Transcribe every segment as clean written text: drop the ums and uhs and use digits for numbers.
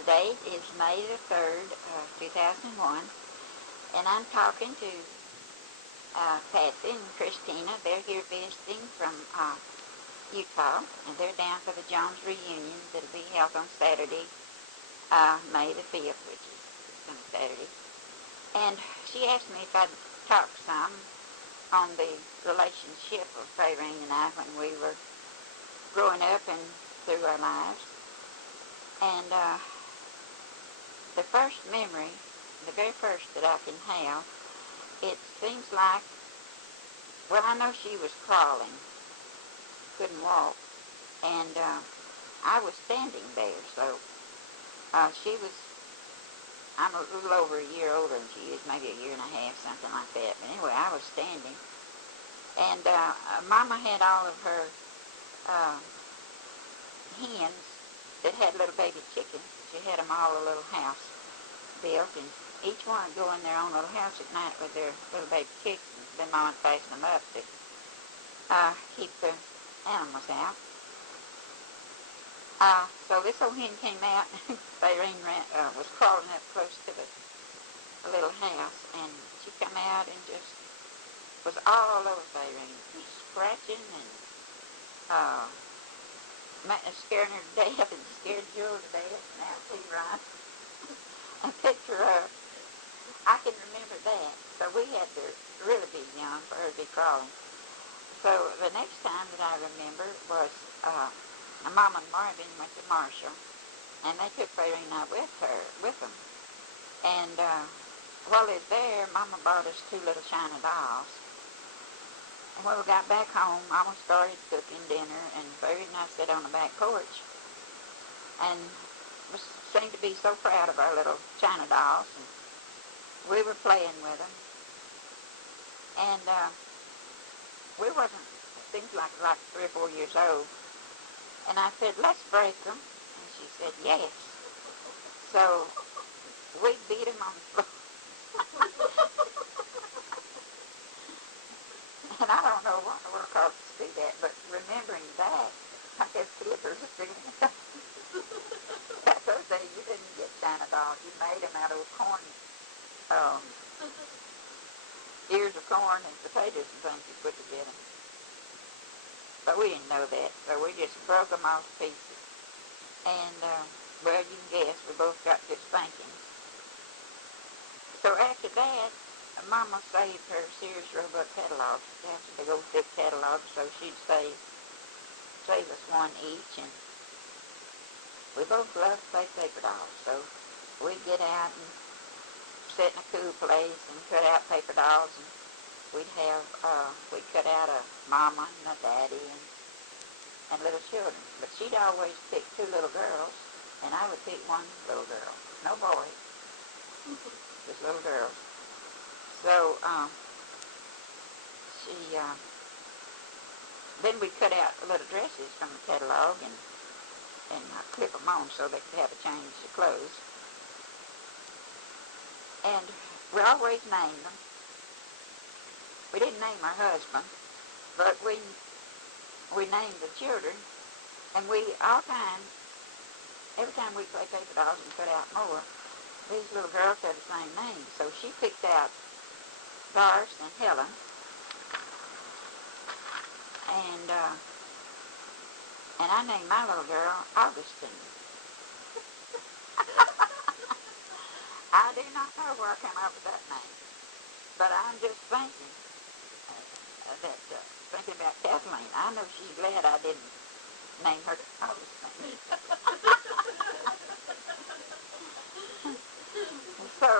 The date is May the 3rd, 2001, and I'm talking to Patsy and Christina. They're here visiting from Utah, and they're down for the Jones reunion that'll be held on Saturday, May the 5th, which is on Saturday. And she asked me if I'd talk some on the relationship of Fayrene and I when we were growing up and through our lives. And the first memory, the very first that I can have, it seems like, well, I know she was crawling, couldn't walk, and I was standing there, so she was, I'm a little over a year older than she is, maybe a year and a half, something like that, but anyway, I was standing, and Mama had all of her hens that had little baby chickens. She had them all a little house built, and each one would go in their own little house at night with their little baby chickens. Then Mama would fasten them up to keep the animals out. So this old hen came out, and Fayrene was crawling up close to the little house, and she come out and just was all over Fayrene, just scratching and scaring her to death, and scared Joe to death, and now she runs and picked her up. I can remember that. So we had to really be young for her to be crawling. So the next time that I remember was Mama and Marvin went to Marshall, and they took Fayrene and I with them. And while they was there, Mama bought us 2 little china dolls. And when we got back home, Mama started cooking dinner, and Fayrene and I sat on the back porch and seemed to be so proud of our little china dolls. And we were playing with them. And we wasn't, it seems like 3 or 4 years old. And I said, let's break them. And she said, yes. So we beat them on the floor. And I don't know what in the world caused us to do that, but remembering that, I guess flippers are feeling back those days, you didn't get china dolls. You made them out of corn, ears of corn and potatoes and things you put together. But we didn't know that, so we just broke them off to pieces. And, well, you can guess, we both got good spankings. So after that, Mama saved her Sears Roebuck catalog. She had a big old thick catalog, so she'd save us one each, and we both loved to play paper dolls, so we'd get out and sit in a cool place and cut out paper dolls, and we'd cut out a mama and a daddy and little children. But she'd always pick 2 little girls, and I would pick 1 little girl. No boys, just little girls. So, then we cut out little dresses from the catalog and clip them on so they could have a change of clothes. And we always named them. We didn't name our husband, but we named the children, and every time we play paper dolls and cut out more, these little girls had the same name. So she picked out Doris and Helen, and I named my little girl Augustine. I do not know where I came up with that name, but I'm just thinking thinking about Kathleen. I know she's glad I didn't name her Augustine. So,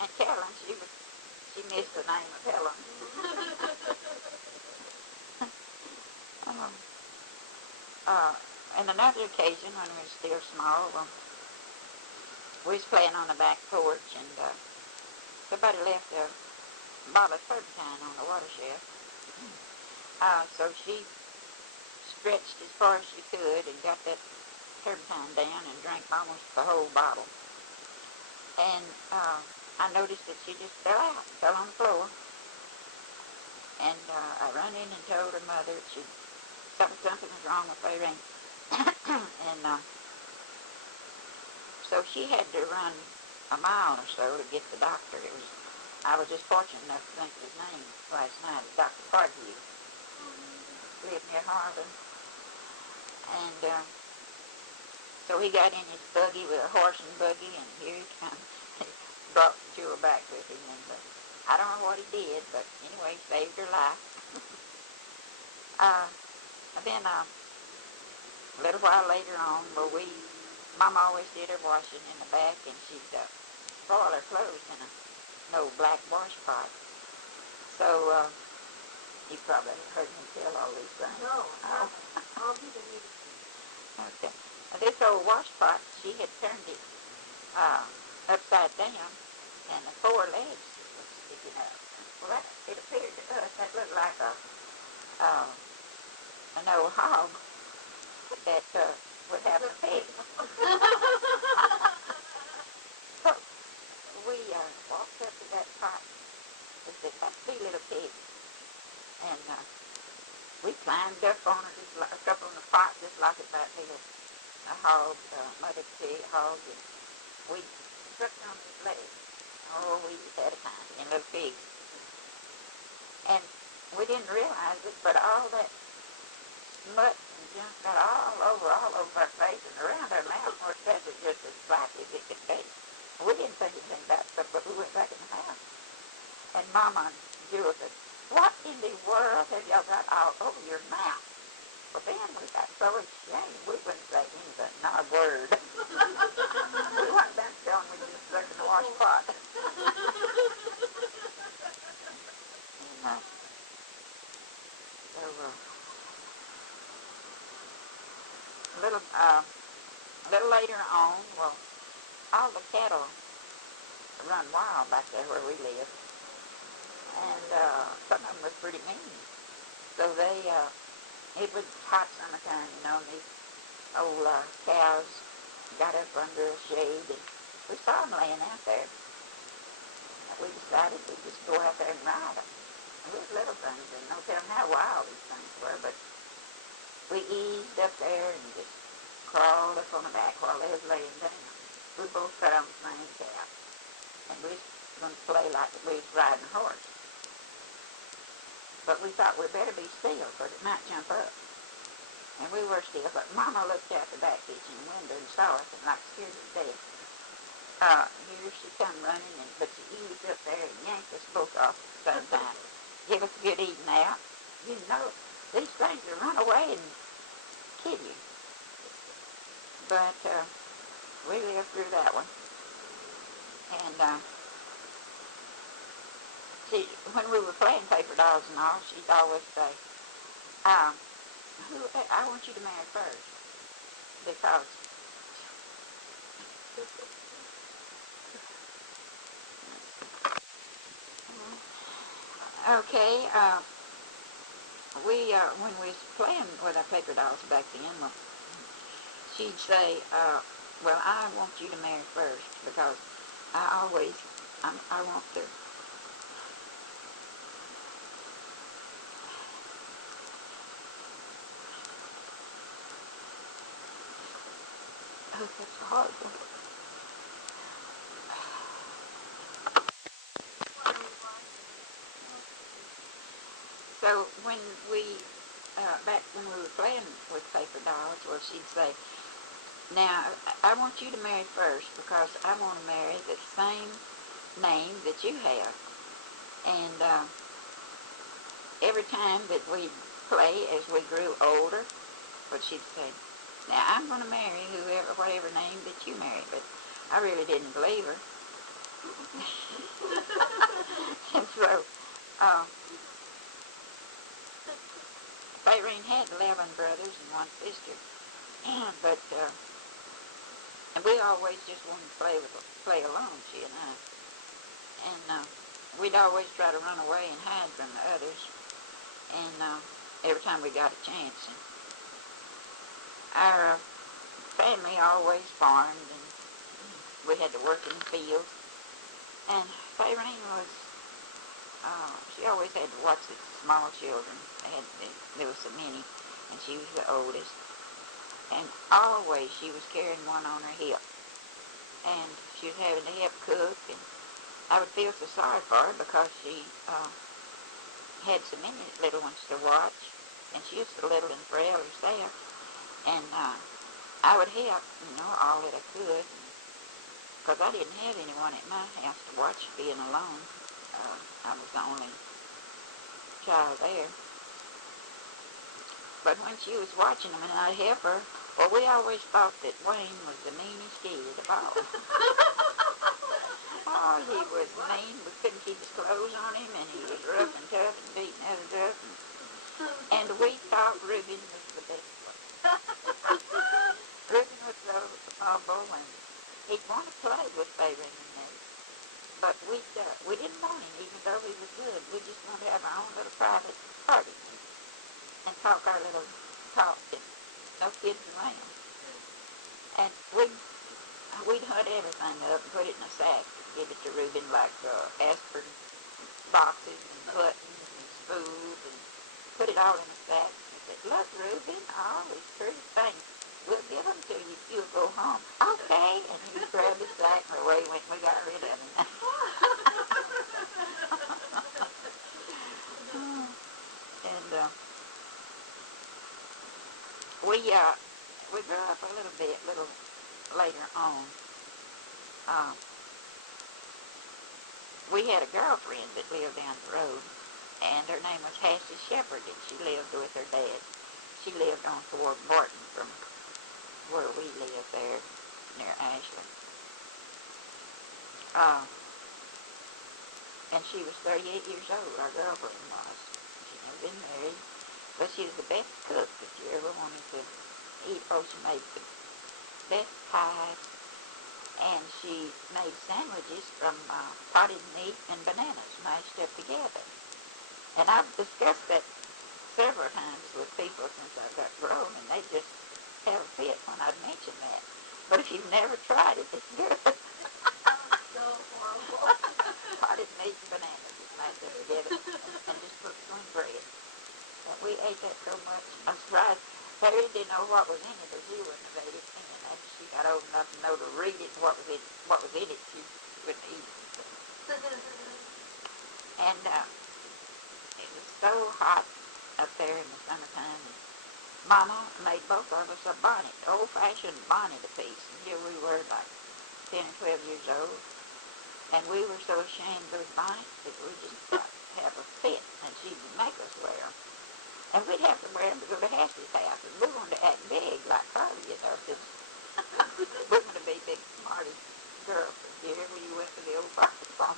and Carolyn, she missed the name of Helen. And another occasion when we were still small, we was playing on the back porch, and somebody left a bottle of turpentine on the water shelf. So she stretched as far as she could and got that turpentine down and drank almost the whole bottle. And I noticed that she just fell on the floor. And I run in and told her mother something was wrong with Fayrene. And so she had to run a mile or so to get the doctor. I was just fortunate enough to think of his name last night, Dr. Pardew, lived near Marvin. And so he got in his buggy with a horse and buggy, and here he comes. He brought the jewel back with him, and I don't know what he did, but anyway, he saved her life. And then a little while later on, Mom always did her washing in the back, and she'd boil her clothes in an old black wash pot. So you probably heard me tell all these things. No, oh. I'll be the news. Okay. Now, this old wash pot, she had turned it upside down, and the four legs were sticking up. Well, it appeared to us that looked like an old hog that would have a pig. So we walked up to that pot and said, "Let's be little pig." And we climbed up on her, up on the pot, just like it might be a hog, mother pig, hog, and we tripped on his legs. Oh, we just had a time in little pigs. And we didn't realize it, but all that smut and junk got all over our face and around our mouth, where it was just as black as it could be. We didn't think anything about it, but we went back in the house. And Mama and Jewel said, "What in the world have y'all got all over your mouth?" Well, then we got so ashamed we wouldn't say anything, not a word. We weren't done telling we just stuck in the wash pot. And, so, a little later on, well, all the cattle run wild back there where we live. And some of them was pretty mean. So it was hot summertime, you know, and these old cows got up under a shade, and we saw them laying out there. And we decided we'd just go out there and ride them. And we was little things, and no telling how wild these things were, but we eased up there and just crawled up on the back while they was laying down. We both sat on the same cow, and we was going to play like we was riding a horse. But we thought we'd better be still, because it might jump up. And we were still, but Mama looked out the back kitchen window and saw us and like scared to death. Here she come running, but she eased up there and yanked us both off at the same time. Give us a good eating out. You know, these things will run away and kill you. But we lived through that one. And see, when we were playing paper dolls and all, she'd always say, I want you to marry first, because okay, when we was playing with our paper dolls back then, well, she'd say, well, I want you to marry first, because I want to. Oh, that's horrible. So when back when we were playing with paper dolls, well, she'd say, now, I want you to marry first, because I want to marry the same name that you have. And every time that we'd play as we grew older, well, she'd say, now, I'm going to marry whatever name that you marry. But I really didn't believe her. And so, Fayrene had 11 brothers and one sister. But, and we always just wanted to play alone, she and I. And we'd always try to run away and hide from the others. And every time we got a chance. And our family always farmed, and we had to work in the fields. And Fayrene was, she always had to watch the small children. There was so many, and she was the oldest. and always she was carrying one on her hip. And she was having to help cook, and I would feel so sorry for her because she had so many little ones to watch, and she was so little and frail herself. And I would help, all that I could, because I didn't have anyone at my house to watch being alone. I was the only child there. But when she was watching them and I'd help her, well, we always thought that Wayne was the meanest kid of all. Oh, he was mean. We couldn't keep his clothes on him, and he was rough and tough and beating others up. And we thought Reuben was the best one. Reuben was so humble, and he'd want to play with Fayrene and me. But we didn't want him, even though he was good. We just wanted to have our own little private party and talk our little talk, and no kids around. And we'd hunt everything up and put it in a sack and give it to Reuben, like aspirin boxes and buttons and spools, and put it all in a sack. And said, "Look, Reuben, all these pretty things. We'll give them to you if you'll go home." "Okay." And he grabbed his sack, and away went. We got rid of him. And we grew up a little later on. We had a girlfriend that lived down the road, and her name was Hassie Shepherd, and she lived with her dad. She lived on toward Morton from where we lived there, near Ashland. And she was 38 years old, our girlfriend was. She'd never been married, but she was the best cook that you ever wanted to eat. Oh, she made the best pies, and she made sandwiches from potted meat and bananas mashed up together. And I've discussed that several times with people since I got grown, and they just have a fit when I'd mention that. But if you've never tried it, it's good. So horrible. Potted meat and bananas just mashed up together and just put between bread. And we ate that so much. I'm surprised Perry didn't know what was in it, or she wouldn't have ate it. And after she got old enough to know to read it, what was in it, she wouldn't eat it. And it was so hot up there in the summertime. And Mama made both of us a bonnet, old-fashioned bonnet apiece. And here we were, like 10 or 12 years old. And we were so ashamed of those bonnets that we just got to have a fit, and she would make us wear them. And we'd have to wear them to go to Hassie's house, and we wanted to act big like Carly, because we wanted to be big, smarty girls from here when you went to the old party farm.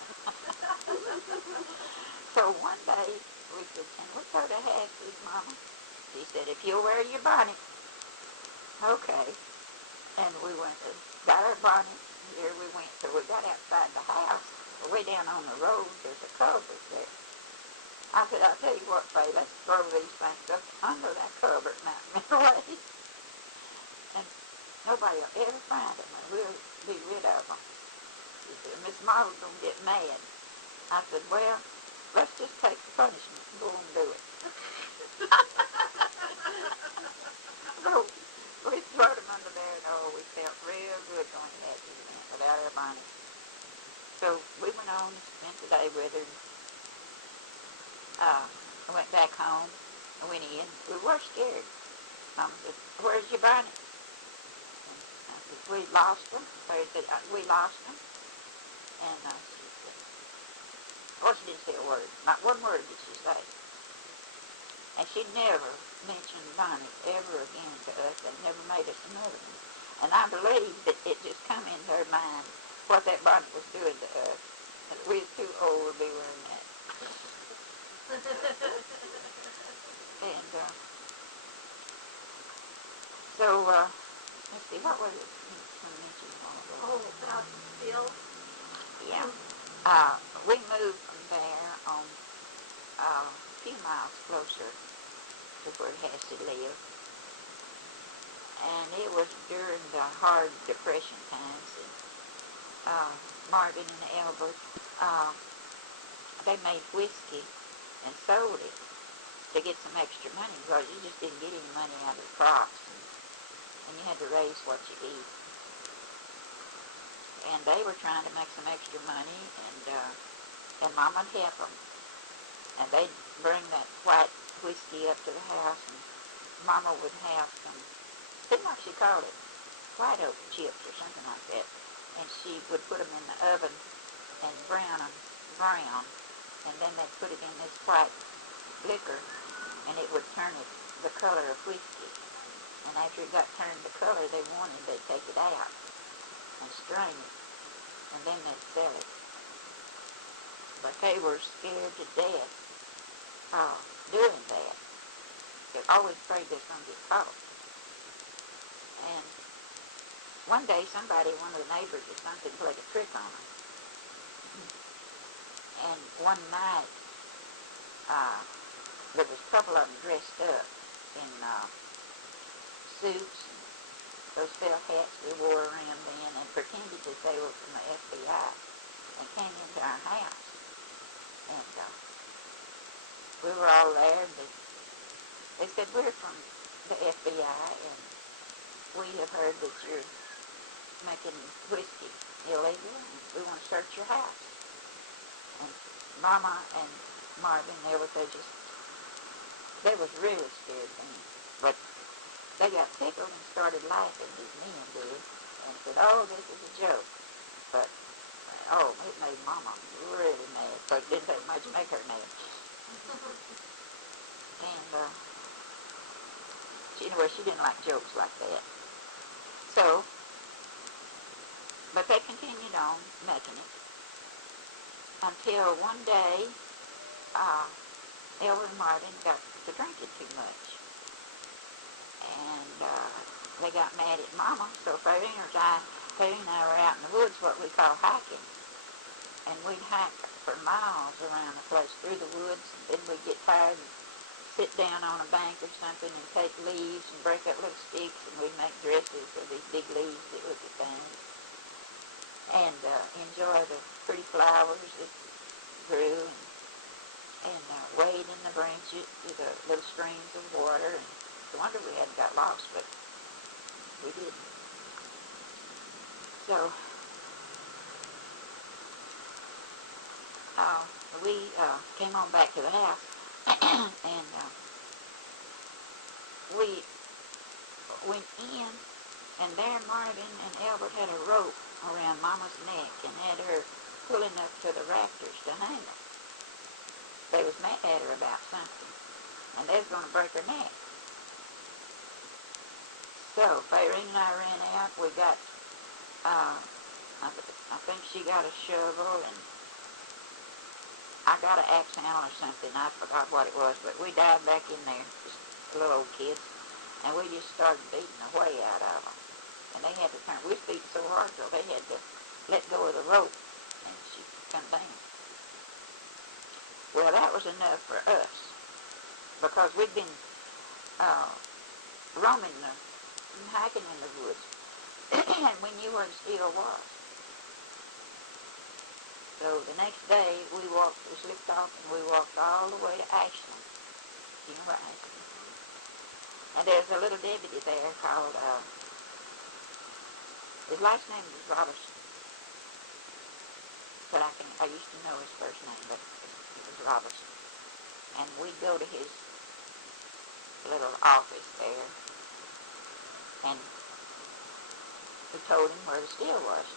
So one day we said, "Can we go to Hassie's, Mama?" She said, "If you'll wear your bonnet." Okay. And we went and got our bonnets. Here we went. So we got outside the house. Way down on the road, there's a cupboard there. I said, "I'll tell you what, Faye, let's throw these things up under that cupboard and out in the way. And nobody will ever find them, and we'll be rid of them." She said, "Miss Marvin's going to get mad." I said, "Well, let's just take the punishment and go and do it." So we threw them under there, and we felt real good going to Hattie's without our bonnets. So we went on and spent the day with her. I went back home. I went in. We were scared. Mama said, "Where's your bonnet?" And I said, "We lost them." So he said, "We lost them." And she said, well, she didn't say a word. Not one word did she say. And she never mentioned bonnet ever again to us, and never made us another one. And I believe that it just come into her mind what that bonnet was doing to us. And we were too old to be wearing that. And so, let's see, what was it I mentioned a while ago? Oh, about the field? Yeah. We moved from there on a few miles closer to where Hassie lived. And it was during the hard Depression times. And Marvin and Albert, they made whiskey and sold it to get some extra money, because you just didn't get any money out of the crops. and you had to raise what you eat. And they were trying to make some extra money, and Mama would help them. And they'd bring that white whiskey up to the house, and Mama would have some, seemed like she called it white oak chips or something like that. And she would put them in the oven and brown them brown, and then they'd put it in this white liquor, and it would turn it the color of whiskey. And after it got turned the color they wanted, they'd take it out and strain it, and then they'd sell it. But they were scared to death doing that. They always afraid they was going to get caught. And one day somebody, one of the neighbors or something, played a trick on them. And one night, there was a couple of them dressed up in suits, and those felt hats we wore around then, and pretended that they were from the FBI, and came into our house. And we were all there, and they said, we're from the FBI, and we have heard that you're making whiskey illegal, and we want to search your house. And Mama and Marvin, they was really scared then. But they got tickled and started laughing, these men did, and said, oh, this is a joke. But, oh, it made Mama really mad, so it didn't take much to make her mad. And, she didn't like jokes like that. So, but they continued on making it until one day, Elbert and Marvin got to drinking too much. And they got mad at Mama, so Fayrene and I were out in the woods, what we call hiking. And we'd hike for miles around the place through the woods, and then we'd get tired and sit down on a bank or something and take leaves and break up little sticks, and we'd make dresses of these big leaves that look at things. And enjoy the pretty flowers that grew, and wade in the branches to the little streams of water. And it's a wonder we hadn't got lost, but we didn't. So we came on back to the house, and we went in, and there Marvin and Elbert had a rope around Mama's neck and had her pulling up to the rafters to hang her. They was mad at her about something, and they was going to break her neck. So Fayrene and I ran out. We got, I think she got a shovel, and I got an axe handle or something. I forgot what it was, but we dived back in there, just little old kids, and we just started beating the way out of them. And they had to turn. We was beating so hard, so they had to let go of the rope, and she come down. Well, that was enough for us, because we'd been roaming and hiking in the woods, and we knew where the steel was. So the next day, we slipped off, and we walked all the way to Ashland. You know where Ashland is? And there's a little deputy there called, his last name was Robertson, but I used to know his first name, but it was Robertson. And we'd go to his little office there, and we told him where the steel was,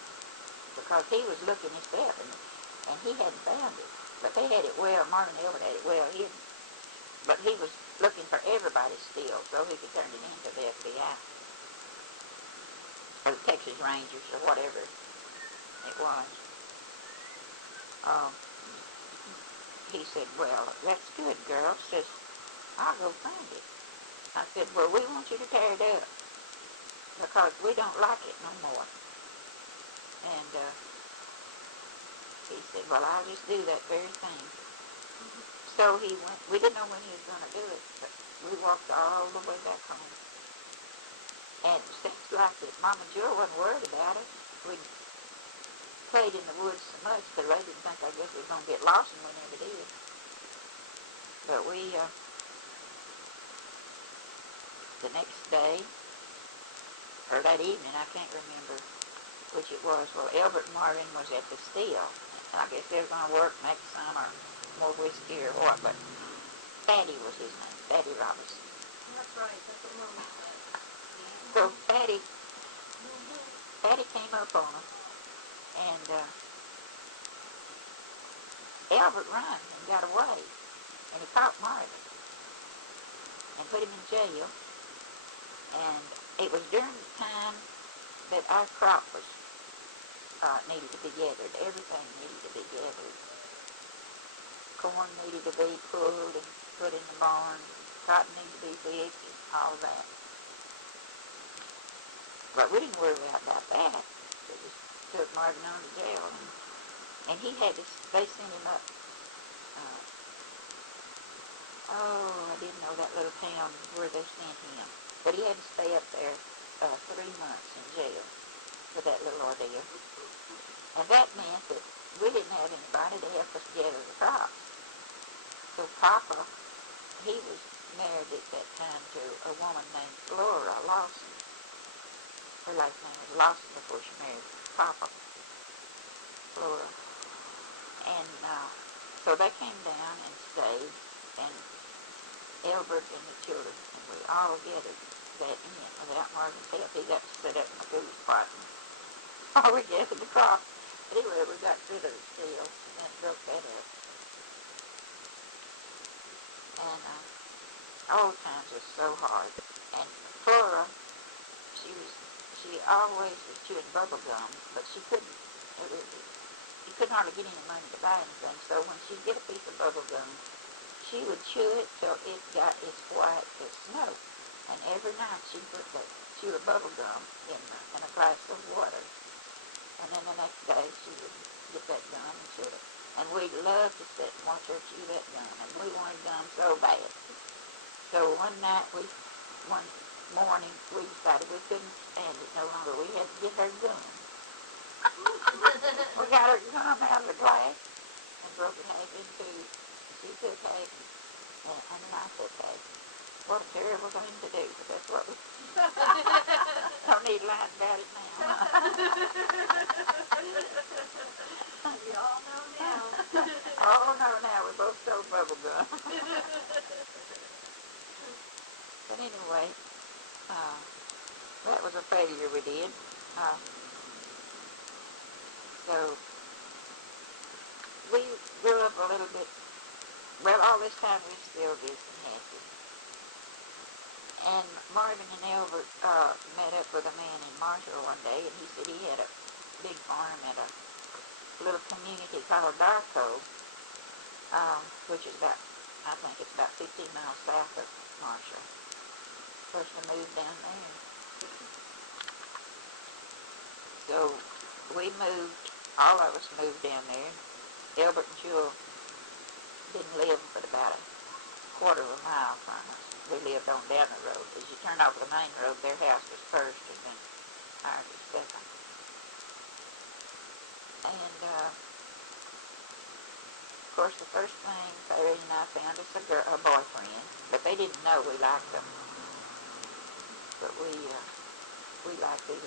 because he was looking himself, and he hadn't found it. But they had it well, Marvin Elbert had it well hidden. But he was looking for everybody's steel so he could turn it in to the FBI. Or the Texas Rangers, or whatever it was. He said, well, that's good, girl. Says, I'll go find it. I said, well, we want you to tear it up, because we don't like it no more. And he said, well, I'll just do that very thing. So he went. We didn't know when he was going to do it, but we walked all the way back home. And it seems like that Mama Joe wasn't worried about it. We played in the woods so much that they didn't think, I guess, we were going to get lost, and we never did. But we, the next day, or that evening, I can't remember which it was. Well, Elbert and Marvin was at the still. And I guess they were going to work, make some or more whiskey or what, but Fatty was his name, Fatty Robinson. That's right, that's what Mama said. So Fatty came up on him, and Elbert ran and got away, and he caught Marvin and put him in jail. And it was during the time that our crop was needed to be gathered. Everything needed to be gathered. Corn needed to be pulled and put in the barn. Cotton needed to be picked and all that. But we didn't worry about that. They just took Marvin on to jail. And he had to, they sent him up, I didn't know that little town where they sent him. But he had to stay up there 3 months in jail for that little ordeal. And that meant that we didn't have anybody to help us gather the crops. So Papa, he was married at that time to a woman named Flora Lawson. Her last name was Lawson before she married Papa, Flora. And so they came down and stayed, and Elbert and the children, and we all gathered that in without Marvin's help. He got to sit up in the food spot and all we gathered the crop. Anyway, we got rid of the steel and broke that up. And old times was so hard. And Flora, she always was chewing bubble gum, but she couldn't. You couldn't hardly get any money to buy anything. So when she'd get a piece of bubble gum, she would chew it till it got as white as snow. And every night she'd put that chew of bubble gum in a glass of water. And then the next day she would get that gum and chew it. And we'd love to sit and watch her chew that gum. And we wanted gum so bad. So one morning we decided we couldn't stand it no longer. We had to get her gum. We got her gum out of the glass and broke it half in two. She took half and then I took half. What a terrible thing to do, but that's what we don't need lying about it now. We all know now. Oh, no, now we both sold bubble gum. But anyway, that was a failure we did. So we grew up a little bit. Well, all this time we still visiting happy. And Marvin and Elbert met up with a man in Marshall one day, and he said he had a big farm at a little community called Darko, which is about, I think it's about 15 miles south of Marshall. First we moved down there. So we moved, all of us moved down there. Elbert and Jewel didn't live but about a quarter of a mile from us. We lived on down the road. As you turn off the main road, their house was first and then ours was second. And of course the first thing Fayrene and I found us a boyfriend, but they didn't know we liked them. But we liked these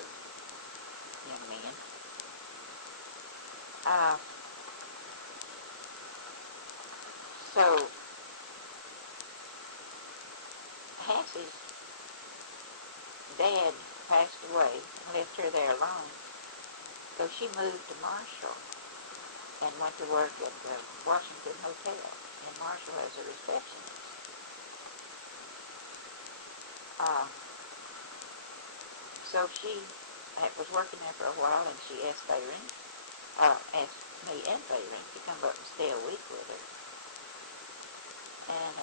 young men. So Hassie's dad passed away and left her there alone. So she moved to Marshall and went to work at the Washington Hotel in Marshall as a receptionist. So she was working there for a while, and she asked Fayrene, asked me and Fayrene to come up and stay a week with her. And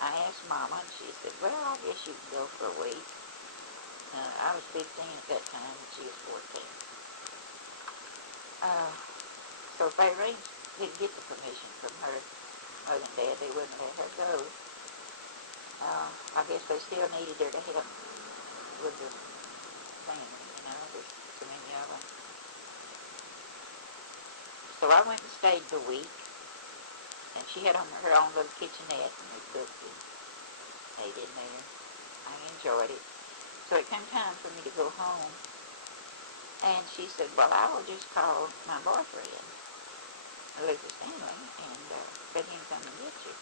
I asked Mama, and she said, well, I guess you can go for a week. I was 15 at that time, and she was 14. So Fayrene didn't get the permission from her mother and dad. They wouldn't let her go. I guess they still needed her to help with the family, there's so many of them. So I went and stayed the week. And she had on her own little kitchenette, and we cooked and ate in there. I enjoyed it. So it came time for me to go home. And she said, well, I will just call my boyfriend, Luther Stanley, and let him come and get you.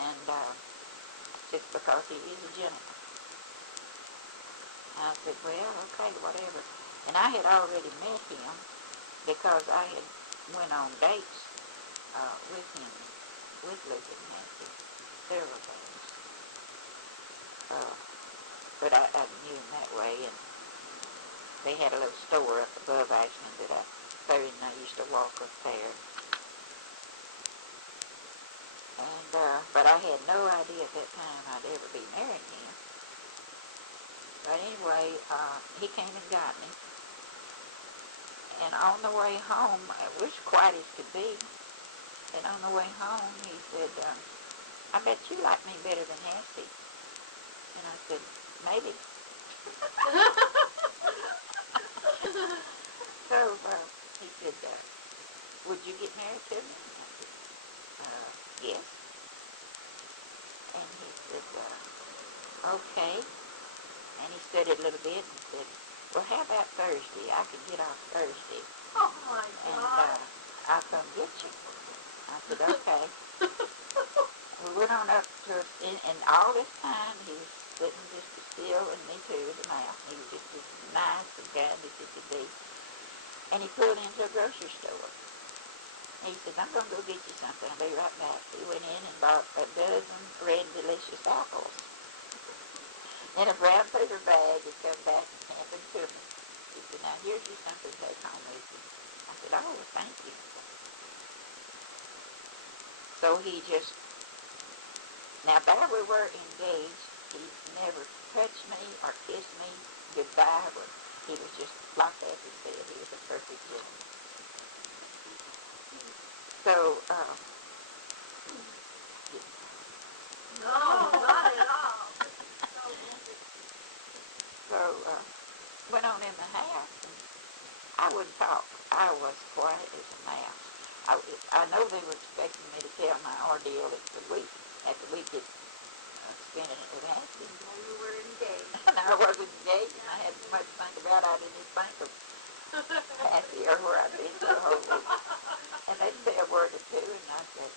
And just because he is a gentleman. I said, well, okay, whatever. And I had already met him because I had went on dates with him, with Luther and Nancy, several days. But I knew him that way, and they had a little store up above Ashland that Fayrene and I used to walk up there. And, but I had no idea at that time I'd ever be marrying him. But anyway, he came and got me. And on the way home, it was quiet as could be. And on the way home, he said, I bet you like me better than Nancy. And I said, maybe. So he said, would you get married to me? And I said, yes. And he said, okay. And he studied a little bit and said, well, how about Thursday? I could get off Thursday. Oh, my God. And I'll come get you. I said, okay. We went on up to, and all this time he was sitting just as still, and me too, with the mouth. He was just as nice and kind as he could be. And he pulled into a grocery store. He said, I'm going to go get you something. I'll be right back. He went in and bought a dozen red delicious apples in a brown paper bag. He come back and handed them to me. He said, now here's you something to take home with you. I said, oh, thank you. So he just, now there we were engaged. He never touched me or kissed me goodbye. He was just like that. He said he was a perfect gentleman. So, No, not at all. So, went on in the house, and I wouldn't talk. I was quiet as a mouse. I know they were expecting me to tell my ordeal after we had spent it with Nancy. Well, you were engaged. And I wasn't engaged, and I had so much to think about, I didn't even think of Patsy or where I'd been for the whole week. And they'd say a word or two, and I said,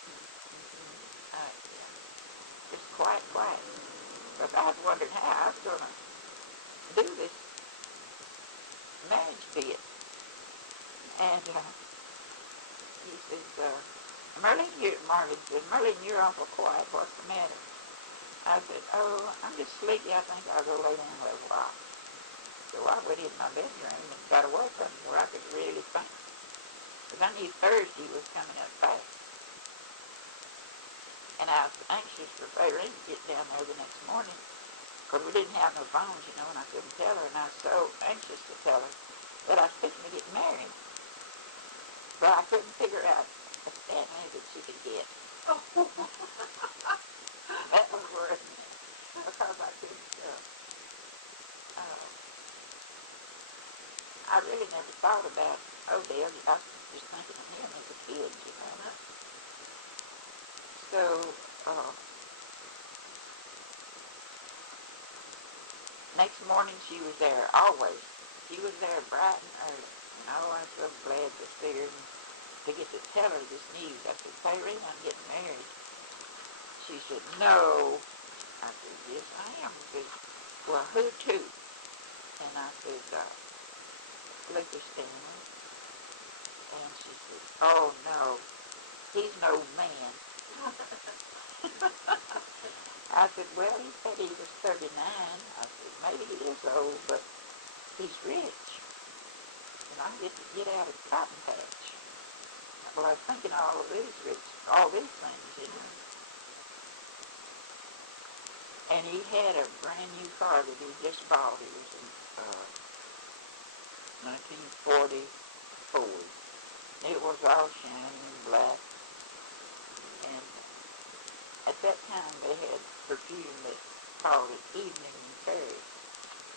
just quiet. But I was wondering how I was going to do this marriage bit. And he says, Marvin says, Myrlene, you're awful quiet. What's the matter? I said, oh, I'm just sleepy. I think I'll go lay down a little while. So I went in my bedroom and got away from him where I could really think. Because I knew Thursday was coming up fast. And I was anxious for Fayrene to get down there the next morning. Because we didn't have no phones, and I couldn't tell her. And I was so anxious to tell her that I was fixing to get married. But I couldn't figure out a Stanley that she could get. That was worth it. Because I couldn't, I really never thought about Odell. I was just thinking of him as a kid, So, next morning she was there, always. She was there bright and early. And I was so glad to see her to get to tell her this news. I said, Fayrene, I'm getting married. She said, no. I said, yes, I am. She said, well, who to? And I said, Luther Stanley. And she said, oh, no, he's no man. I said, well, he said he was 39. I said, maybe he is old, but he's rich. And I'm getting to get out of the cotton patch. Well, I was thinking all of these things, And he had a brand new car that he just bought. It was in 1944. It was all shiny and black. And at that time they had perfume that called it Evening in Paris.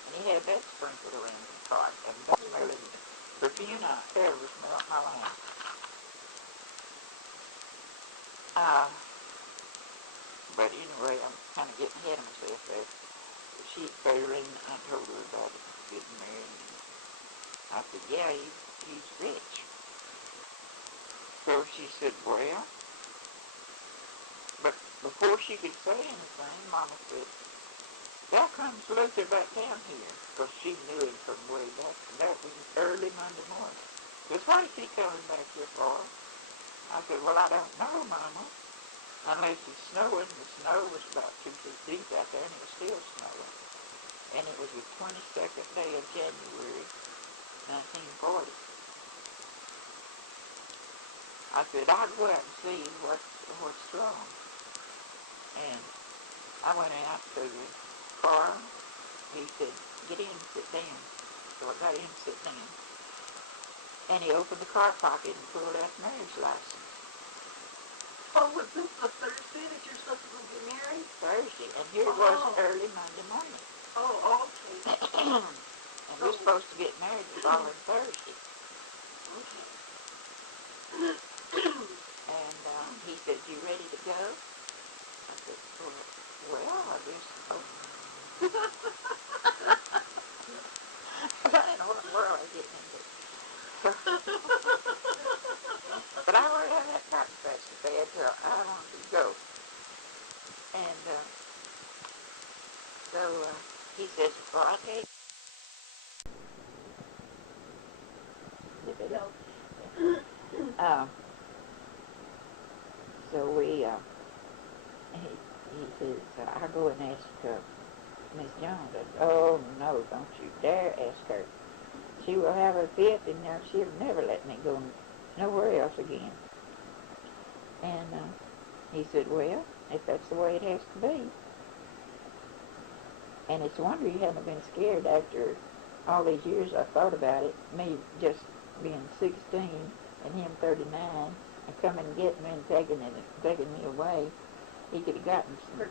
And he had that sprinkled around the car. And that Myrlene perfume I ever smelled in my life. But anyway, I'm kind of getting ahead of myself there. Fayrene, I told her about it, getting married. I said, yeah, he's rich. So she said, well, but before she could say anything, Mama said, there comes Luther back down here, because she knew him from way back. And that was early Monday morning. Because why is he coming back here for? I said, well, I don't know, Mama. Unless it's snowing. The snow was about 2 feet deep out there, and it was still snowing. And it was the 22nd day of January, 1940. I said, I'll go out and see what's wrong. And I went out to the car. He said, get in and sit down. So I got in and sit down. And he opened the car pocket and pulled out the marriage license. Oh, was this the Thursday that you're supposed to go get married? Thursday. And here it was early Monday morning. Oh, okay. And we're supposed to get married the following Thursday. Okay. And he said, you ready to go? I said, well, I guess so. I don't know what world I get into. But I already had that cotton patch to bed, so I wanted to go. And so he says, well, I'll take so we, he says, I'll go and ask Miss Jones. I said, oh, no, don't you dare ask her. She will have her fit, and she'll never let me go nowhere else again. And he said, well, if that's the way it has to be. And it's a wonder you haven't been scared after all these years I thought about it, me just being 16 and him 39, and coming and getting me and taking me away. He could have gotten some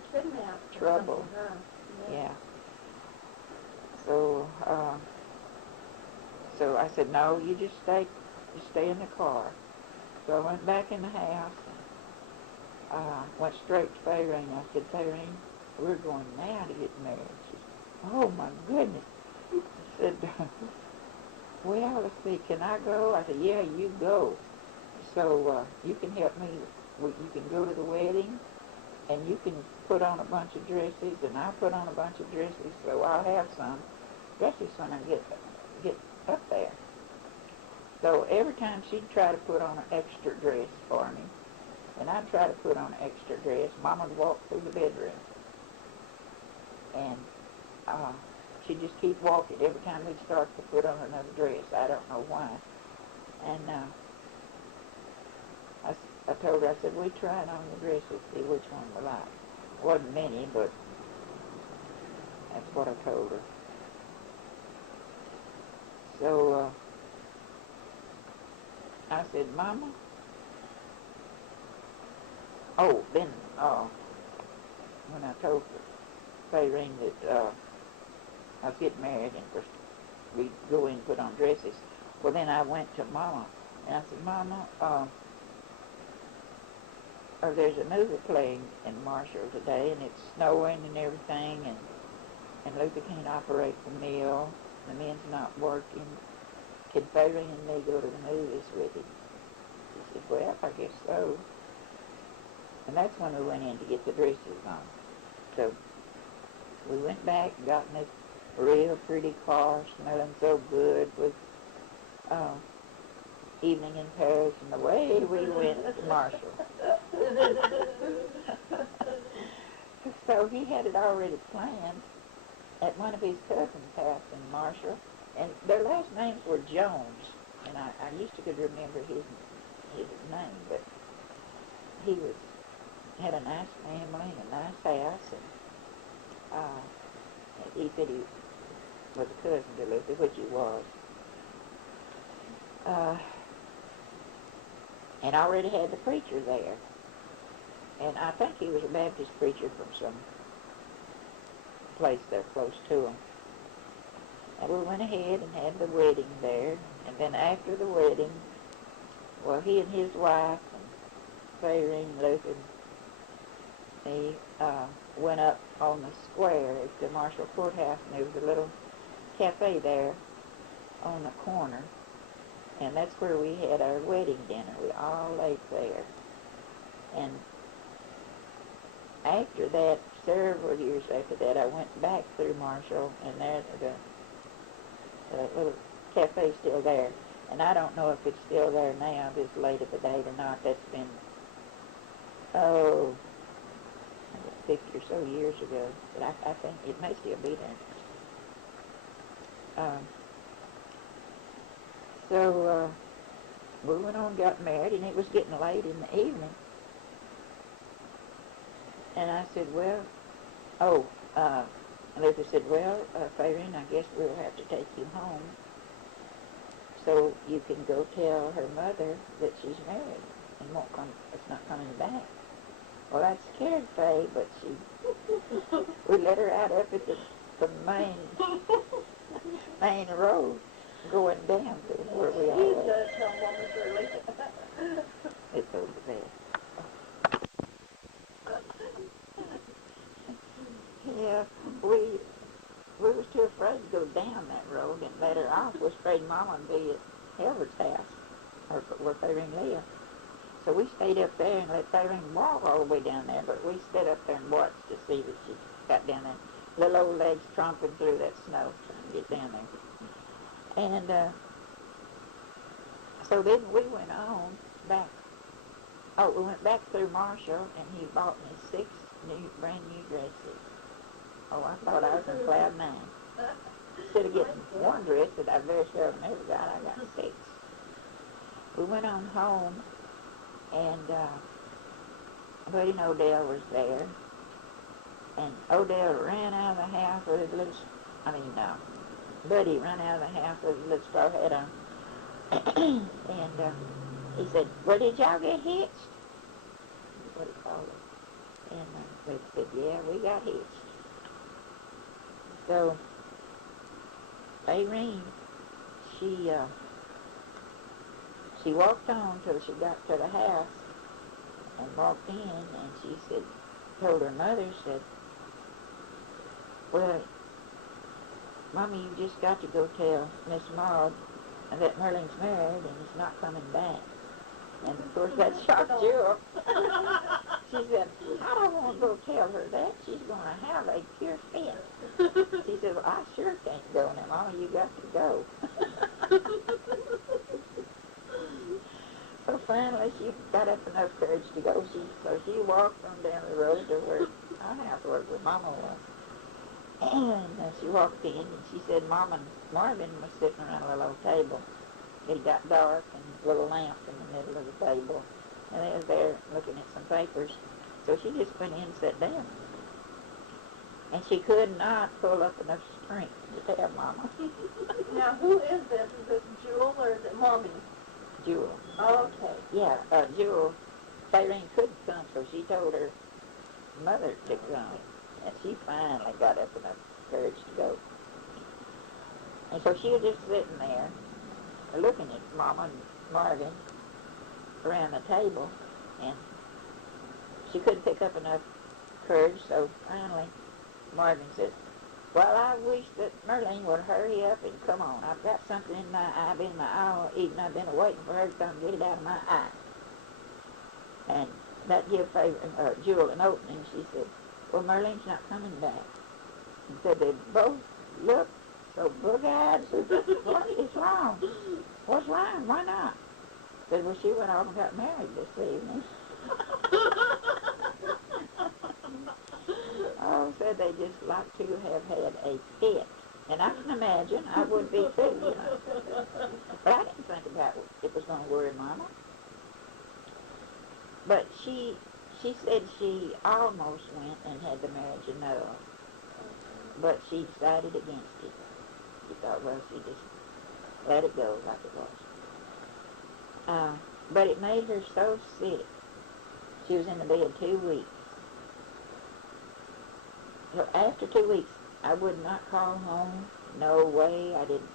trouble. Yeah. So, so I said, no, you just stay in the car. So I went back in the house and went straight to Fayrene. I said, Fayrene, we're going now to get married. She said, oh my goodness. I said, well, let's see, can I go? I said, yeah, you go. So you can help me. You can go to the wedding, and you can put on a bunch of dresses, and I'll put on a bunch of dresses, so I'll have some dresses when I get up there. So every time she'd try to put on an extra dress for me, and I'd try to put on an extra dress, Mama would walk through the bedroom. And she'd just keep walking every time we'd start to put on another dress. I don't know why. And I told her, I said, we tried on the dresses, see which one we like. Wasn't many, but that's what I told her. So I said, Mama, then when I told Fayrene that I was getting married and we'd go in and put on dresses, well, then I went to Mama and I said, Mama, there's a movie playing in Marshall today, and it's snowing and everything, and Luther can't operate the mill, the men's not working. Can Fayrene and me go to the movies with him? He said, well, I guess so. And that's when we went in to get the dresses on. So we went back and got in this real pretty car, smelling so good, with evening in Paris, and away we went to Marshall. So he had it already planned at one of his cousins' house in Marshall, and their last names were Jones, and I used to could remember his name, but he had a nice family and a nice house, and he said he was a cousin to Luther, which he was. And I already had the preacher there. And I think he was a Baptist preacher from some place there close to him. And we went ahead and had the wedding there. And then after the wedding, well, he and his wife and Fayrene Luther they went up on the square at the Marshall Courthouse, and there was a little cafe there on the corner, and that's where we had our wedding dinner. We all ate there. And after that, several years after that, I went back through Marshall, and there the little cafe's still there. And I don't know if it's still there now, this late at the date or not. That's been, 50 or so years ago. But I think it may still be there. So we went on and got married, and it was getting late in the evening. And I said, well, Luther said, well, Fayrene, I guess we'll have to take you home so you can go tell her mother that she's married and it's not coming back. Well, that scared Faye, but we let her out up at the main road going down to where we are. You tell Mama Shirley. It's over there. Yeah, we was too afraid to go down that road and let her off. We was afraid Mama would be at Elbert's house, or where Fayrene lived. So we stayed up there and let Fayrene walk all the way down there, but we stood up there and watched to see that she got down there. Little old legs tromping through that snow trying to get down there. And so then we went on back. Oh, we went back through Marshall, and he bought me 6 brand new dresses. Oh, I thought I was in cloud 9. Instead of getting 1 dress that I very seldom ever got, I got 6. We went on home, and Buddie and Odell was there. And Odell ran out of the house with his little, Buddie ran out of the house with his little straw hat on. And he said, well, did y'all get hitched? That's what he called it. And we said, yeah, we got hitched. So, Fayrene, she walked on till she got to the house and walked in, and she said, told her mother, said, well, Mommy, you just got to go tell Miss Maud that Myrlene's married and he's not coming back. And of course that shocked Jewel. She said, I don't want to go tell her that. She's going to have a pure fit. She said, well, I sure can't go now, Mama. You got to go. So finally she got up enough courage to go. So she walked on down the road to where our house was, where Mama was. And she walked in, and she said Mama and Marvin was sitting around a little old table. It got dark, and a little lamp in the middle of the table. And they was there looking at some papers. So she just went in and sat down. And she could not pull up enough strength to tell Mama. Now, who is this? Is this Jewel or is it Mommy? Jewel. Oh, okay. Yeah, Jewel, Fayrene couldn't come, so she told her mother to come. And she finally got up enough courage to go. And so she was just sitting there, looking at Mama and Marvin around the table, and she couldn't pick up enough courage, so finally Marvin said, well, I wish that Myrlene would hurry up and come on. I've got something in my eye. I've been in my eye all evening. I've been waiting for her to come get it out of my eye. And that gave Jewel an opening. She said, well, Myrlene's not coming back. And so they both looked so bug-eyed. What is wrong? What's wrong? Why not? Said, well, she went off and got married this evening. Oh, said they just like to have had a fit. And I can imagine I would be too, you know. But I didn't think about it was going to worry Mama. But she said she almost went and had the marriage annulled. But she decided against it. She thought, well, she just let it go like it was. But it made her so sick. She was in the bed 2 weeks. So after 2 weeks, I would not call home. No way.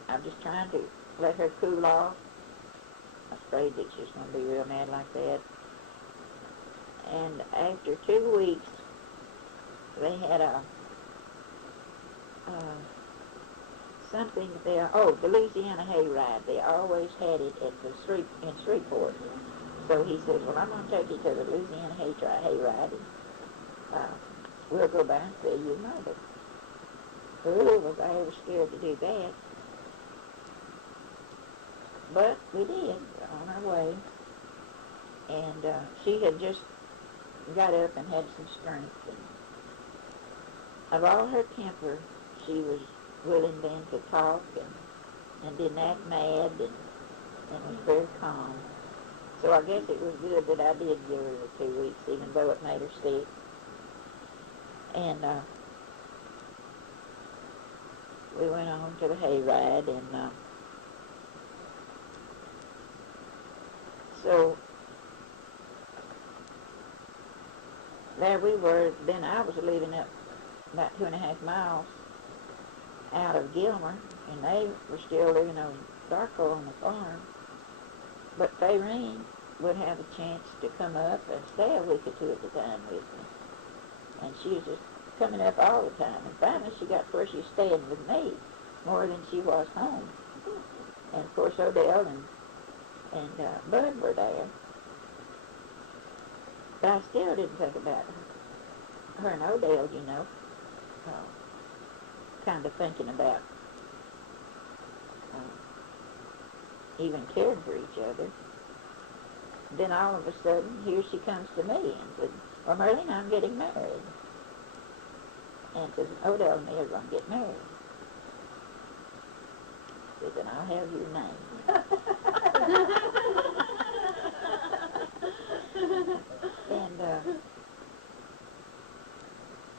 I'm just trying to let her cool off. I was afraid that she was going to be real mad like that. And after 2 weeks, they had a something there. Oh, the Louisiana hayride. They always had it at the in Shreveport. So he says, well, I'm going to take you to the Louisiana hayride. And, we'll go by and see your mother. Oh, was I ever scared to do that. But we did, on our way. And she had just got up and had some strength. And of all her temper, she was willing then to talk and didn't act mad and was very calm. So I guess it was good that I did give her the 2 weeks, even though it made her sick. And we went on to the hayride, and so there we were. Then I was living up about 2.5 miles out of Gilmer, and they were still living on Darko on the farm. But Fayrene would have a chance to come up and stay a week or two at a time with me. And she was just coming up all the time. And finally she got to where she was staying with me more than she was home. And of course Odell and Bud were there. But I still didn't think about her and Odell, you know. Kind of thinking about even caring for each other. Then all of a sudden, here she comes to me and said, well, Myrlene, I'm getting married. And says, Odell and me are going to get married. Says, and I'll have your name. And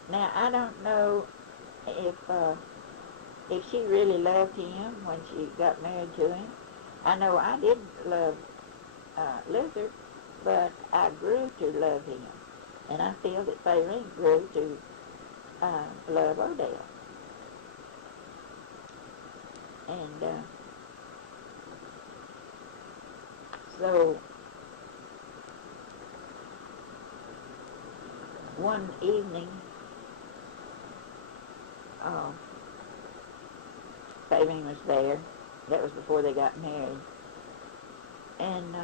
now, I don't know if she really loved him when she got married to him. I know I didn't love Luther, but I grew to love him. And I feel that Fayrene grew to love Odell. And so one evening, Fayrene was there. That was before they got married. And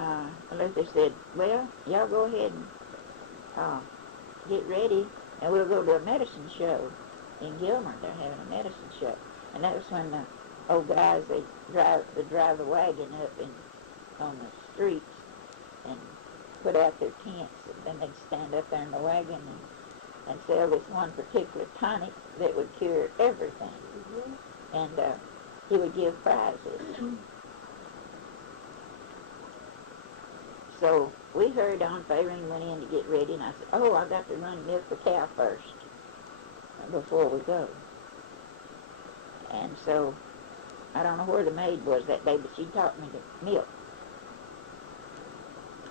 Luther said, well, y'all go ahead and get ready, and we'll go to a medicine show in Gilmer. They're having a medicine show. And that was when the old guys, they drive the wagon up on the streets and put out their tents, and then they'd stand up there in the wagon and sell this one particular tonic that would cure everything. Mm-hmm. And he would give prizes. So we hurried on. Fayrene went in to get ready, and I said, oh, I got to run milk the cow first before we go. And so I don't know where the maid was that day, but she taught me to milk.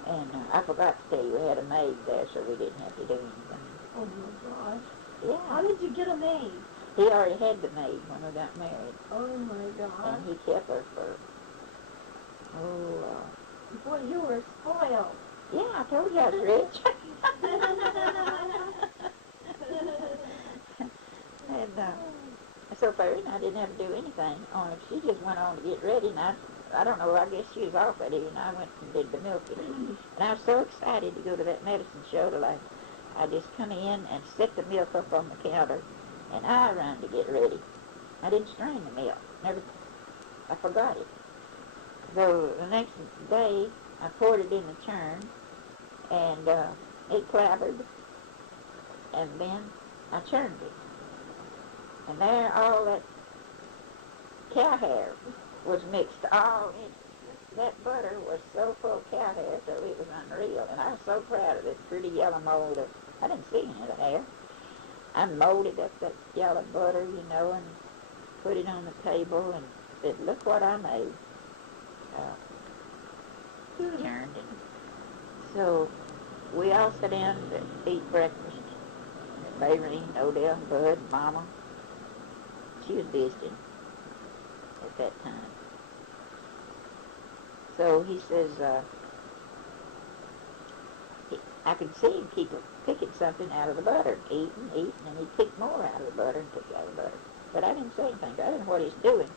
And I forgot to tell you, we had a maid there, so we didn't have to do anything. Oh, my gosh. Yeah. How did you get a maid? He already had the maid when we got married. Oh, my God. And he kept her for, Boy, you were spoiled. yeah, I told you I was rich. And so Fayrene, I didn't have to do anything. Only she just went on to get ready, and I don't know, I guess she was off that evening. I went and did the milking. And I was so excited to go to that medicine show that I just come in and set the milk up on the counter, and I ran to get ready. I didn't strain the milk. I forgot it. So the next day, I poured it in the churn, and it clabbered, and then I churned it. And there, all that cow hair was mixed all in. That butter was so full of cow hair, so it was unreal. And I was so proud of this pretty yellow mold of, I didn't see any of the hair. I molded up that yellow butter, you know, and put it on the table and said, look what I made. Turned. So we all sat down to eat breakfast. Fayrene, Odell, Bud, Mama. She was visiting at that time. So he says, I could see him keep picking something out of the butter, eating, and he'd pick more out of the butter and pick out of the butter. But I didn't say anything. I didn't know what he's doing.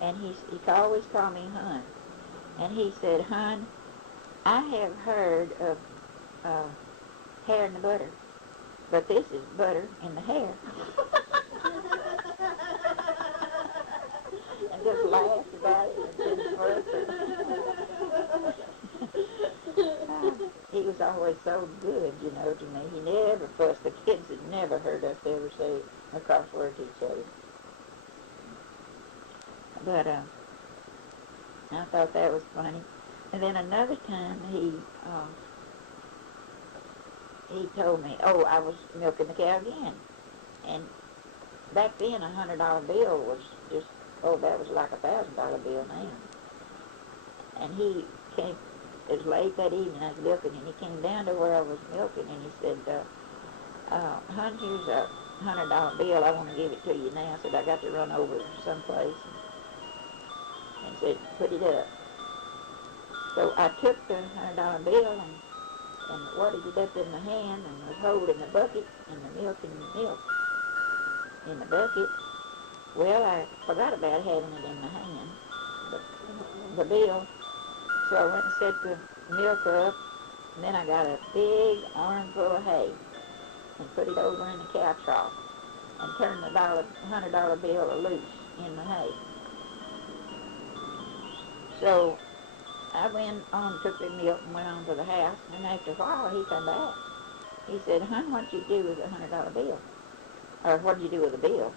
And he always called me Hun. And he said, Hun, I have heard of hair in the butter, but this is butter in the hair. And just laughed about it and didn't fuss. He was always so good, you know, to me. He never fussed. The kids had never heard us ever say a cross word to each other. But I thought that was funny. And then another time he told me, I was milking the cow again. And back then $100 bill was just, that was like $1,000 bill now. And he came, it was late that evening, I was milking, and he came down to where I was milking, and he said, Hun, here's a $100 bill, I want to give it to you now. I said, I got to run over someplace. And said, put it up. So I took the $100 bill and wadded it up in my hand and was holding the bucket and the milk in the bucket. Well, I forgot about having it in my hand, the bill. So I went and set the milk up, and then I got a big armful of hay and put it over in the cow trough and turned the $100 bill loose in the hay. So I went on, took the milk and went on to the house, and after a while he come back. He said, Hun, what'd you do with the $100 bill? Or what'd you do with the bill?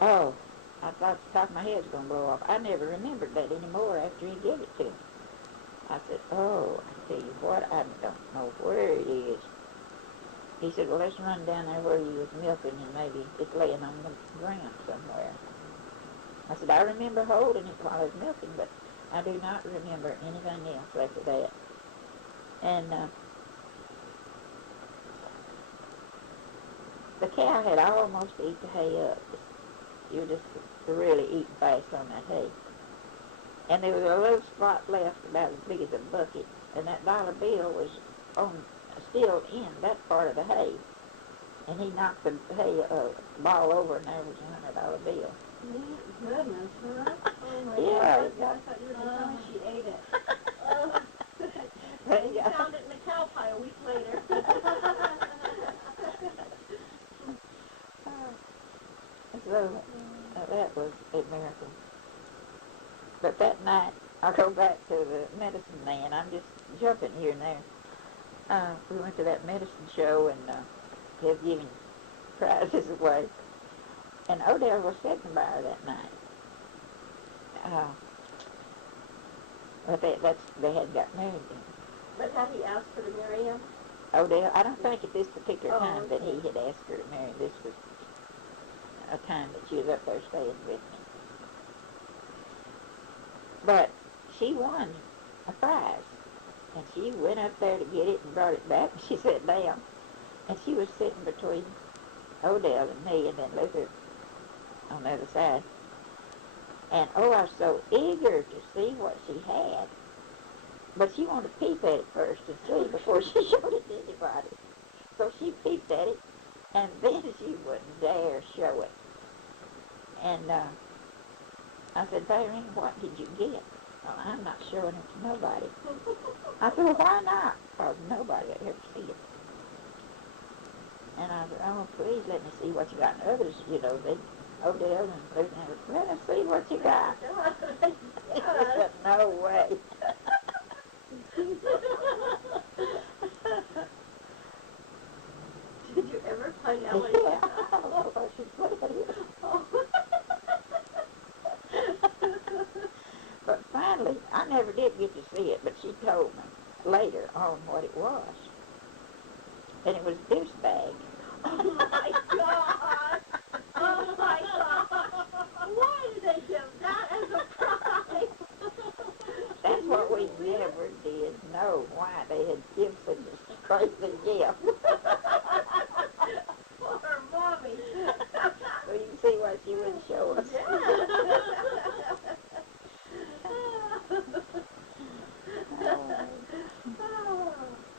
Oh, I thought the top of my head was going to blow off. I never remembered that anymore after he gave it to me. I said, I tell you what, I don't know where it is. He said, well, let's run down there where you was milking and maybe it's laying on the ground somewhere. I said, I remember holding it while I was milking, but I do not remember anything else after that. And the cow had almost eat the hay up. You were just really eating fast on that hay. And there was a little spot left about as big as a bucket, and that dollar bill was still in that part of the hay. And he knocked the hay ball over, and there was a $100 bill. Goodness, huh? Oh my Yeah, God. I thought you were going to tell me she ate it. You found it in the cow pie a week later. So that was a miracle. But that night, I'll go back to the medicine man. I'm just jumping here and there. We went to that medicine show and they were giving prizes away. And Odell was sitting by her that night. But they had got married then. But had he asked her to marry him? Odell, I don't think at this particular time that he had asked her to marry. This was a time that she was up there staying with me. But she won a prize. And she went up there to get it and brought it back, and she sat down. And she was sitting between Odell and me, and then Luther on the other side. And I was so eager to see what she had. But she wanted to peep at it first and see before she showed it to anybody. So she peeped at it, and then she wouldn't dare show it. And I said, Fayrene, what did you get? Well, I'm not showing it to nobody. I said, well, why not? Because nobody would ever see it. And I said, oh, please let me see what you got. And others, Odell and Luther, let us see what you got. I said, no way. Did you ever find out what Yeah, I don't know what she put it. But finally, I never did get to see it, but she told me later on what it was. And it was this bag. Oh my God! Oh my God! Why did they give that as a prize? That's what we never did know, why they had given such a crazy gift. Poor Mommy. So you can see why she wouldn't show us.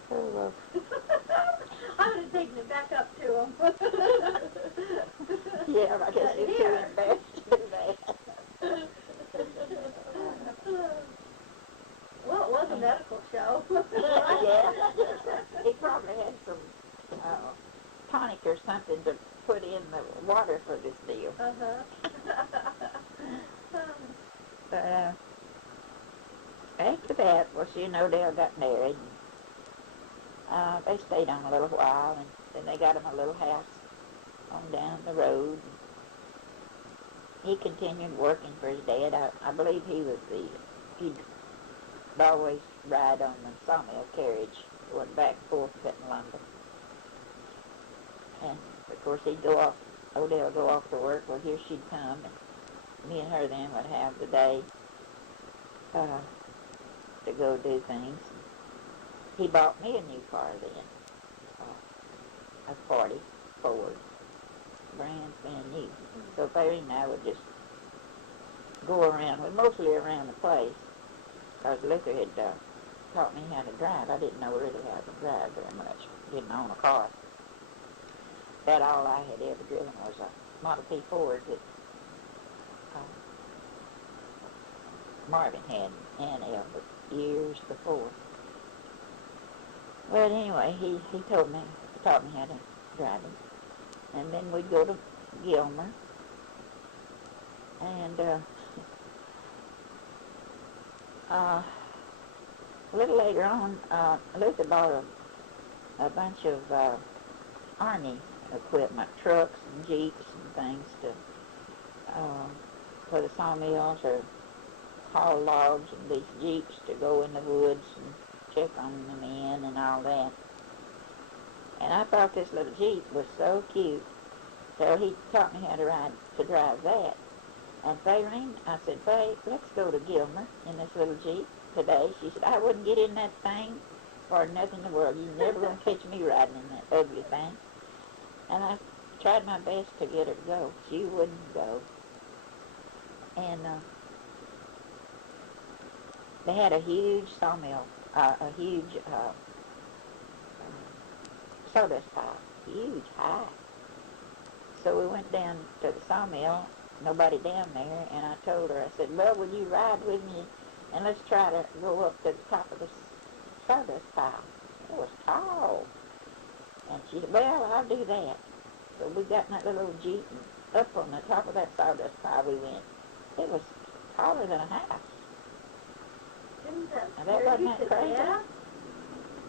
Oh, I would have taken it back up to him. Yeah, I guess you're too embarrassed to do that. Well, it was a medical show. Yeah. He probably had some tonic or something to put in the water for this deal. Uh-huh. But after that, well, she and Odell got married. They stayed on a little while, and then they got him a little house on down the road. He continued working for his dad. I believe he'd always ride on the sawmill carriage, going back and forth cutting lumber. And, of course, Odell would go off to work. Well, here she'd come, and me and her then would have the day to go do things. He bought me a new car then, a 40 Ford, brand spanking new. So Fayrene and I would just go around, mostly around the place, because Luther had taught me how to drive. I didn't know really how to drive very much, didn't own a car. That all I had ever driven was a Model T Ford that Marvin had and Elbert years before. Well, anyway, he taught me how to drive it. And then we'd go to Gilmer. And a little later on, Luther bought a bunch of Army equipment, trucks and jeeps and things for the sawmills, or haul logs and these jeeps to go in the woods and check on the men and all that. And I thought this little jeep was so cute, so he taught me how to drive that. And Fayrene, I said, Faye, let's go to Gilmer in this little jeep today. She said, I wouldn't get in that thing for nothing in the world. You're never going to catch me riding in that ugly thing. And I tried my best to get her to go. She wouldn't go. And they had a huge sawmill, a huge sawdust pile, huge, high. So we went down to the sawmill, nobody down there, and I told her, I said, well, will you ride with me, and let's try to go up to the top of the sawdust pile. It was tall. And she said, well, I'll do that. So we got in that little jeep, and up on the top of that sawdust pile we went. It was taller than a house. Didn't that Now, that scare wasn't you that to crazy? death?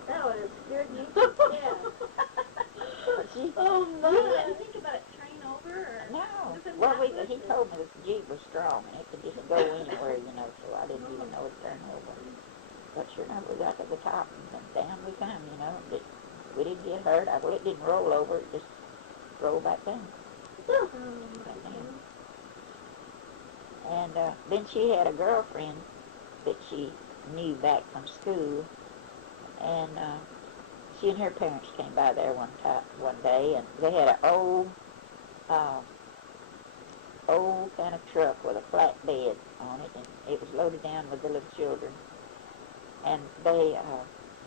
That would have scared me to death. But she, Oh, my. You didn't think about it turning over? Or no. moving Well, backwards he or- told me this jeep was strong, and it could just go anywhere, so I didn't even know it turned over. But sure enough, we got to the top, and down we come, We didn't get hurt. Well, it didn't roll over. It just rolled back down. Oh, And then she had a girlfriend that she knew back from school, and she and her parents came by there one day, and they had an old kind of truck with a flat bed on it, and it was loaded down with the little children. And they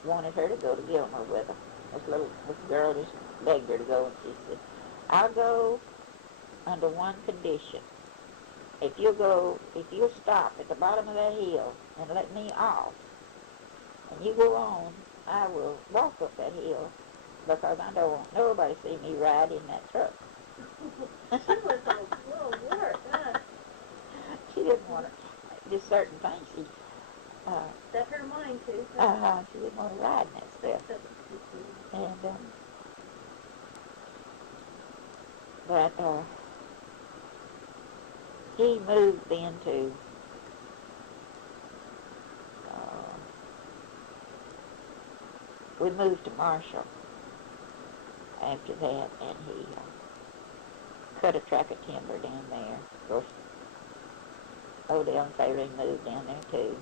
wanted her to go to Gilmer with them. This girl just begged her to go, and she said, I'll go under one condition. If you'll stop at the bottom of that hill and let me off, and you go on, I will walk up that hill, because I don't want nobody to see me ride in that truck. she was a little work, huh? She didn't want to, just certain things she, Set her mind to. she didn't want to ride in that stuff. And, but, he moved into, we moved to Marshall after that, and he cut a tract of timber down there. Of course, Odell and Fayrene moved down there too.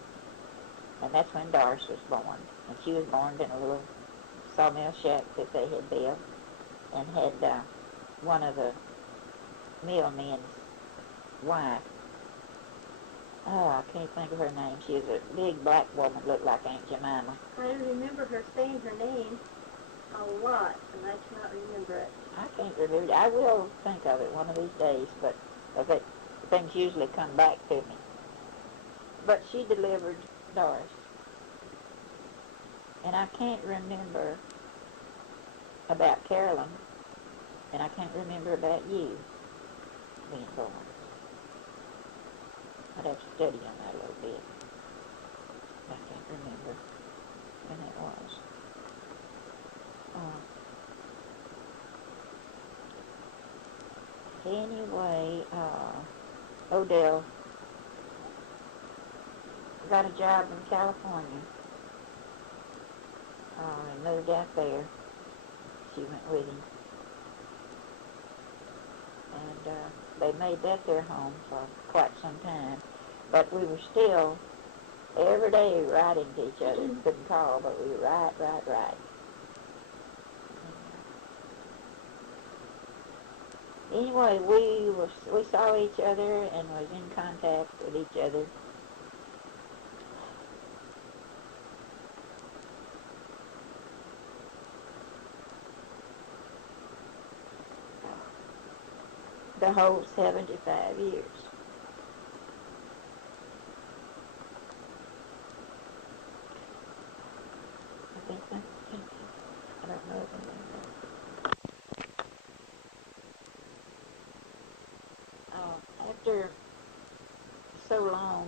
And that's when Doris was born. And she was born in a little sawmill shack that they had built, and had one of the millmen's wife. Oh, I can't think of her name. She was a big black woman, looked like Aunt Jemima. I remember her saying her name. not remember it. I can't remember it. I will think of it one of these days, but things usually come back to me. But she delivered Doris. And I can't remember about Carolyn, and I can't remember about you being born. I'd have to study on that a little bit. I can't remember when it was. Anyway, Odell got a job in California. And moved out there. She went with him. And they made that their home for quite some time. But we were still, every day, writing to each other. Couldn't call, but we would write. Anyway, we saw each other and was in contact with each other. The whole 75 years. I don't know if after so long,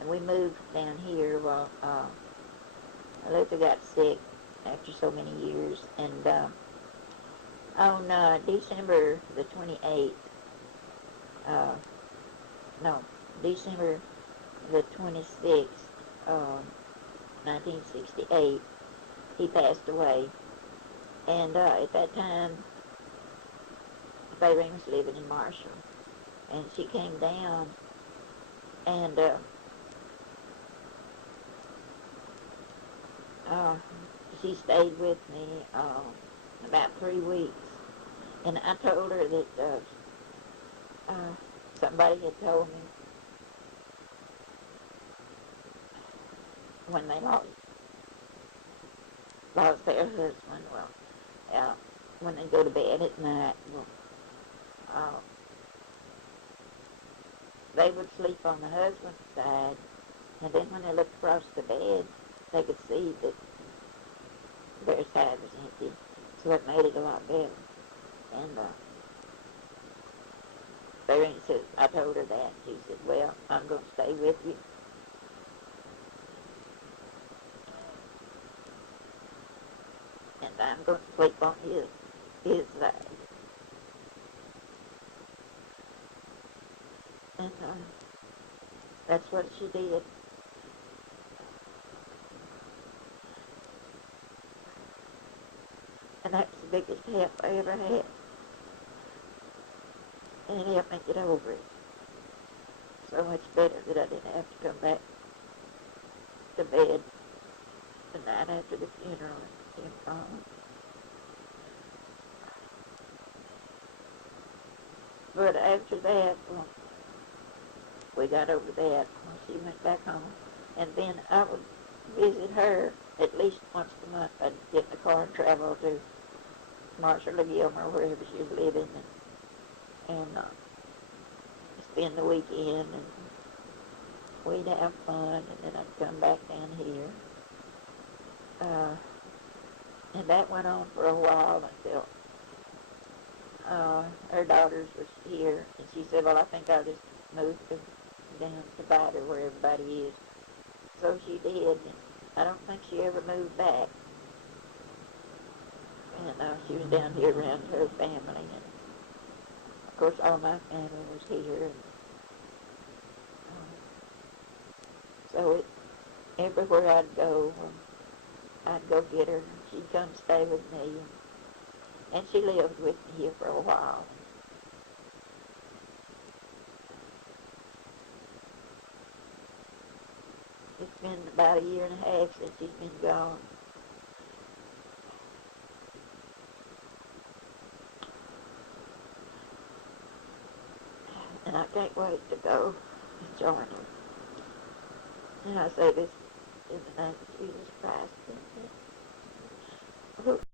and we moved down here while Luther got sick after so many years, and on December the 28th, December the 26th, 1968, he passed away. And at that time, Fayrene was living in Marshall. And she came down, and she stayed with me about 3 weeks. And I told her that somebody had told me when they lost their husband, when they go to bed at night, they would sleep on the husband's side, and then when they looked across the bed, they could see that their side was empty, so that made it a lot better. And Fayrene said, I told her that. She said, well, I'm going to stay with you. And I'm going to sleep on his side. And that's what she did. And that's the biggest help I ever had. And it helped me get over it so much better that I didn't have to come back to bed the night after the funeral and him gone. But after that, we got over that when she went back home. And then I would visit her at least once a month. I'd get in the car and travel to Marshall or Gilmer, wherever she was living, and spend the weekend, and we'd have fun, and then I'd come back down here. And that went on for a while until her daughters was here, and she said, well, I think I'll just move down to Biter where everybody is. So she did, and I don't think she ever moved back. And she was down here around her family, and of course all my family was here. And, so everywhere I'd go get her, and she'd come stay with me, and she lived with me here for a while. It's been about a year and a half since she's been gone. And I can't wait to go and join her. And I say this in the name of Jesus Christ. who